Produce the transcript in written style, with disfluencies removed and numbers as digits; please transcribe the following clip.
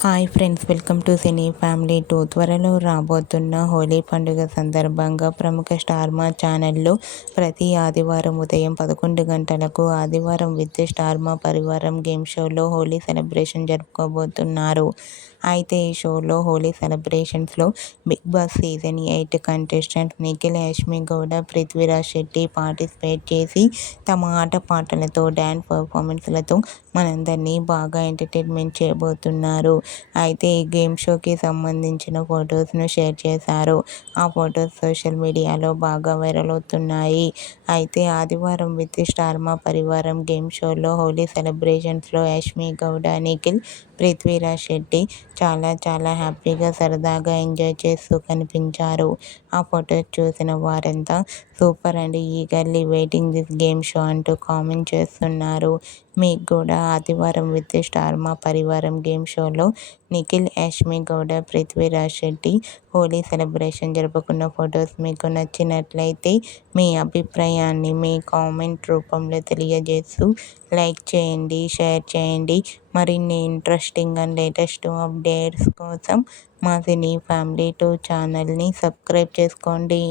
Hi friends, welcome to cine family 2. త్వరలో రాబోతున్న హోలీ పండుగ సందర్భంగా ప్రముఖ స్టార్ మా ఛానల్లో ప్రతి ఆదివారం ఉదయం 11 గంటలకు ఆదివారం విత్ స్టార్ మా పరివారం గేమ్ షోలో హోలీ సెలబ్రేషన్ జరుపుకోబోతున్నారు. అయితే ఈ షోలో హోలీ సెలబ్రేషన్స్లో big boss season 8 contestant Nikhil, Yashmi Gowda, Prithviraj Shetty participate చేసి తమ ఆటపాటలతో, డ్యాన్స్ పర్ఫార్మెన్స్లతో మనందరినీ బాగా ఎంటర్టైన్మెంట్ చేయబోతున్నారు. అయితే ఈ గేమ్ షోకి సంబంధించిన ఫొటోస్ను షేర్ చేశారు. ఆ ఫొటోస్ సోషల్ మీడియాలో బాగా వైరల్ అవుతున్నాయి. అయితే ఆదివారం విత్ స్టార్ మా పరివారం గేమ్ షోలో హోలీ సెలబ్రేషన్స్లో యష్మి గౌడ, నిఖిల్, పృథ్వీరాజ్ శెట్టి చాలా హ్యాపీగా, సరదాగా ఎంజాయ్ చేస్తూ కనిపించారు. ఆ ఫొటోస్ చూసిన వారంతా super and eagerly waiting this game show అంటూ కామెంట్ చేస్తున్నారు. మీకు కూడా ఆదివారం విత్ స్టార్ మా పరివారం గేమ్ షోలో నిఖిల్, యష్మి గౌడ, పృథ్వీరాజ్ శెట్టి హోలీ సెలబ్రేషన్ జరుపుకున్న ఫొటోస్ మీకు నచ్చినట్లయితే మీ అభిప్రాయాన్ని మీ కామెంట్ రూపంలో తెలియజేస్తూ లైక్ చేయండి, షేర్ చేయండి. మరిన్ని ఇంట్రెస్టింగ్ అండ్ లేటెస్ట్ అప్డేట్స్ కోసం మా సినీ ఫ్యామిలీ 2 ఛానల్ని సబ్స్క్రైబ్ చేసుకోండి.